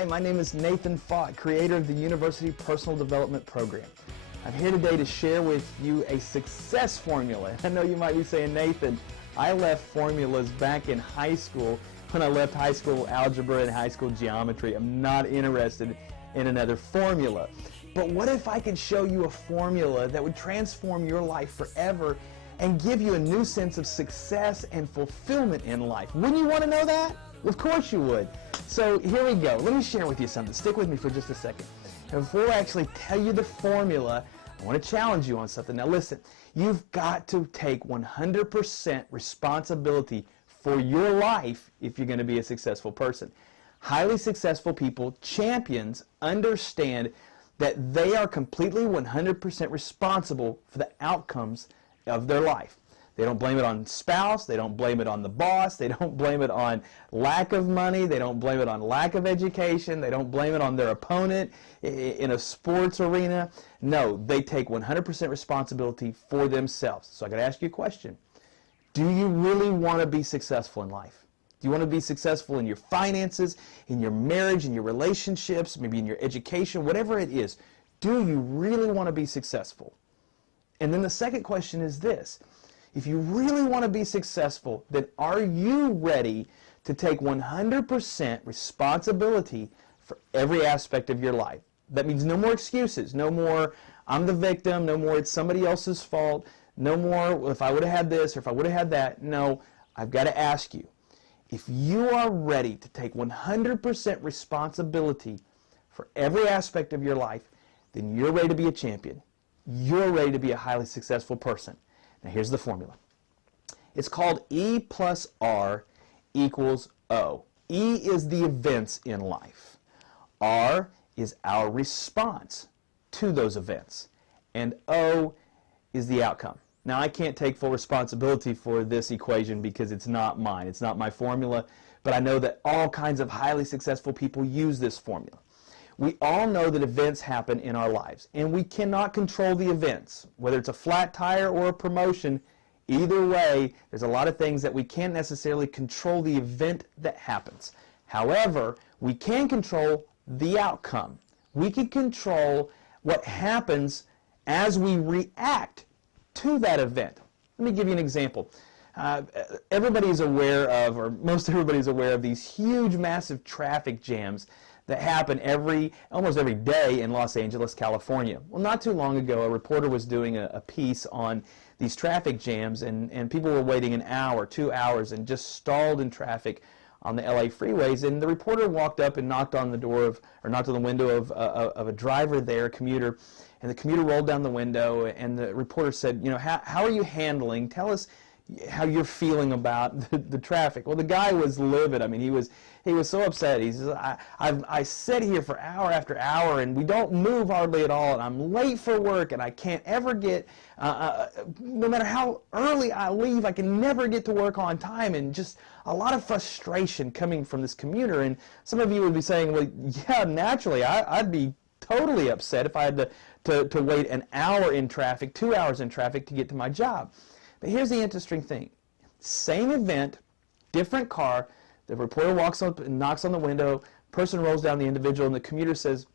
Hi, my name is Nathan Faught, creator of the YOUniversity Personal Development Program. I'm here today to share with you a success formula. I know you might be saying, Nathan, I left formulas back in high school when I left high school algebra and high school geometry. I'm not interested in another formula. But what if I could show you a formula that would transform your life forever and give you a new sense of success and fulfillment in life? Wouldn't you want to know that? Of course you would. So here we go. Let me share with you something. Stick with me for just a second. And before I actually tell you the formula, I want to challenge you on something. Now listen, you've got to take 100% responsibility for your life if you're going to be a successful person. Highly successful people, champions, understand that they are completely 100% responsible for the outcomes of their life. They don't blame it on spouse, they don't blame it on the boss, they don't blame it on lack of money, they don't blame it on lack of education, they don't blame it on their opponent in a sports arena. No, they take 100% responsibility for themselves. So I got to ask you a question. Do you really want to be successful in life? Do you want to be successful in your finances, in your marriage, in your relationships, maybe in your education, whatever it is? Do you really want to be successful? And then the second question is this. If you really want to be successful, then are you ready to take 100% responsibility for every aspect of your life? That means no more excuses, no more I'm the victim, no more it's somebody else's fault, no more well, if I would have had this or if I would have had that. No, I've got to ask you, if you are ready to take 100% responsibility for every aspect of your life, then you're ready to be a champion. You're ready to be a highly successful person. Now here's the formula. It's called E plus R equals O. E is the events in life. R is our response to those events. And O is the outcome. Now I can't take full responsibility for this equation because it's not mine. It's not my formula, but I know that all kinds of highly successful people use this formula. We all know that events happen in our lives, and we cannot control the events. Whether it's a flat tire or a promotion, either way, there's a lot of things that we can't necessarily control the event that happens. However, we can control the outcome. We can control what happens as we react to that event. Let me give you an example. Everybody's aware of, or most everybody's aware of, these huge, massive traffic jams that happen almost every day in Los Angeles, California. Well, not too long ago, a reporter was doing a piece on these traffic jams, and people were waiting an hour, 2 hours, and just stalled in traffic on the LA freeways. And the reporter walked up and knocked on the window of a driver there, a commuter, and the commuter rolled down the window, and the reporter said, you know, how are you handling? Tell us how you're feeling about the traffic. Well, the guy was livid. I mean, he was so upset. He says, I sit here for hour after hour, and we don't move hardly at all, and I'm late for work, and I can't ever get, no matter how early I leave, I can never get to work on time, and just a lot of frustration coming from this commuter. And some of you would be saying, well, yeah, naturally, I'd be totally upset if I had to wait an hour in traffic, 2 hours in traffic to get to my job. But here's the interesting thing. Same event, different car, the reporter walks up and knocks on the window, person rolls down the individual, and the commuter says,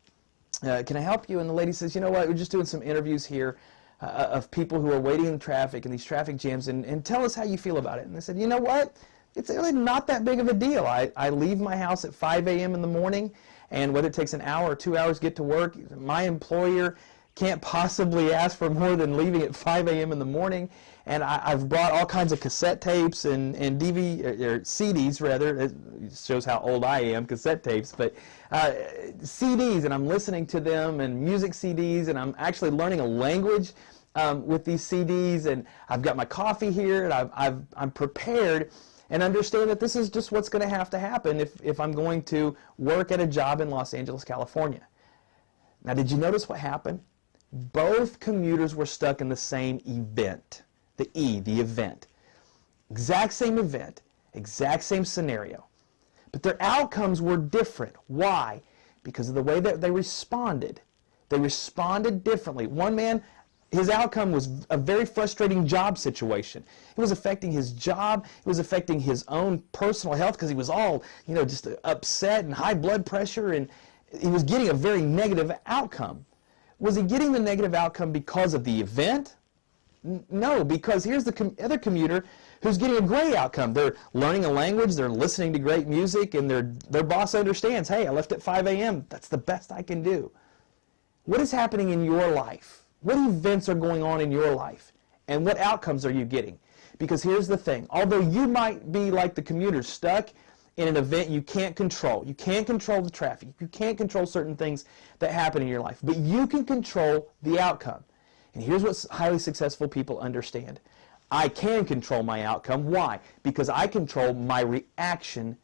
can I help you? And the lady says, you know what, we're just doing some interviews here of people who are waiting in traffic and these traffic jams, and tell us how you feel about it. And they said, you know what, it's really not that big of a deal. I leave my house at 5 a.m. in the morning, and whether it takes an hour or 2 hours to get to work, my employer can't possibly ask for more than leaving at 5 a.m. in the morning. And I've brought all kinds of cassette tapes and CDs, rather. It shows how old I am, cassette tapes, but CDs, and I'm listening to them, and music CDs, and I'm actually learning a language with these CDs, and I've got my coffee here, and I'm prepared, and understand that this is just what's going to happen if I'm going to work at a job in Los Angeles, California. Now, did you notice what happened? Both commuters were stuck in the same event. The E, the event. Exact same event, exact same scenario. But their outcomes were different. Why? Because of the way that they responded. They responded differently. One man His outcome was a very frustrating job situation. It was affecting his job. It was affecting his own personal health because he was all, just upset and high blood pressure, and he was getting a very negative outcome. Was he getting the negative outcome because of the event? No, because here's the other commuter who's getting a great outcome. They're learning a language, they're listening to great music, and their boss understands, hey, I left at 5 a.m. That's the best I can do. What is happening in your life? What events are going on in your life? And what outcomes are you getting? Because here's the thing. Although you might be like the commuter, stuck in an event you can't control. You can't control the traffic. You can't control certain things that happen in your life. But you can control the outcome. And here's what highly successful people understand. I can control my outcome. Why? Because I control my reaction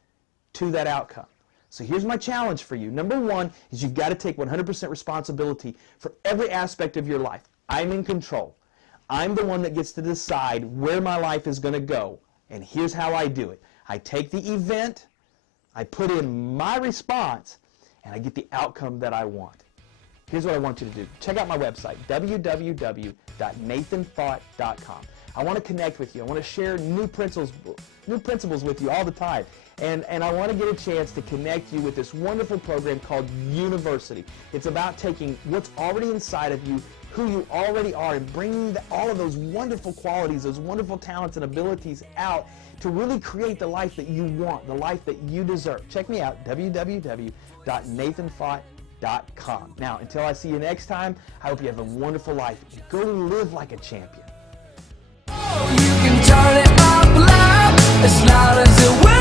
to that outcome. So here's my challenge for you. Number one is you've got to take 100% responsibility for every aspect of your life. I'm in control. I'm the one that gets to decide where my life is going to go. And here's how I do it. I take the event, I put in my response, and I get the outcome that I want. Here's what I want you to do. Check out my website, www.nathanfaught.com. I want to connect with you. I want to share new principles with you all the time. And I want to get a chance to connect you with this wonderful program called YOUniversity. It's about taking what's already inside of you, who you already are, and bringing all of those wonderful qualities, those wonderful talents and abilities out to really create the life that you want, the life that you deserve. Check me out, www.nathanfaught.com. Now, until I see you next time, I hope you have a wonderful life. Go live like a champion. You can turn it up loud as loud as it will.